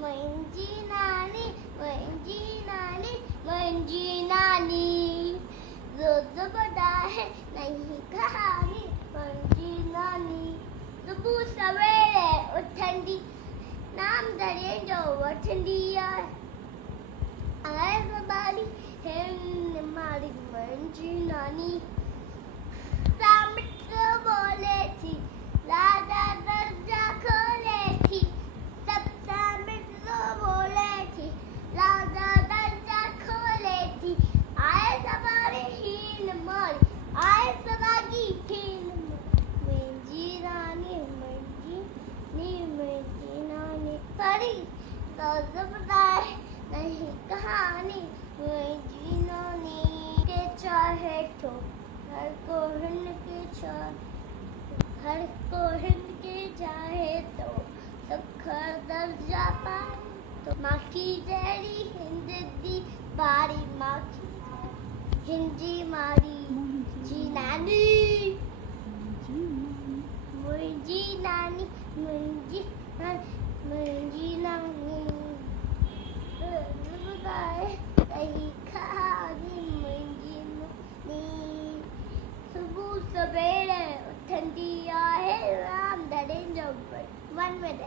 मुंहिंजी नानी मुंहिंजी नानी मुंहिंजी नानी रोज़ ॿुधाए नई कहानी मुंहिंजी नानी सुबुह सवेरे उथंदी नाम दरिए जो वठंदी आहे सवारी हिन मारी मुंहिंजी नानी सामिट बोले थी राजा दरजा खोले थी सब सामिट बोले थी राजा दरजा खोले थी आए सवारी हिन मारी आए सवारी हिन मुंहिंजी नानी मुंहिंजी नानी सारी रोज़ ॿुधाए नई कहानी मुंहिंजी नानी के चाहे तो हर को हिन के चाहे तो सखर दर्जा पाए तो माखी जहिड़ी हिंद दी बारी माखी हिंजी मारी जी नानी मुंहिंजी नानी मुंहिंजी नानी ॿुधाए नई कहानी मुंहिंजी नानी सुबुह सवेरे उथंदी आहे राम दरे जो वन में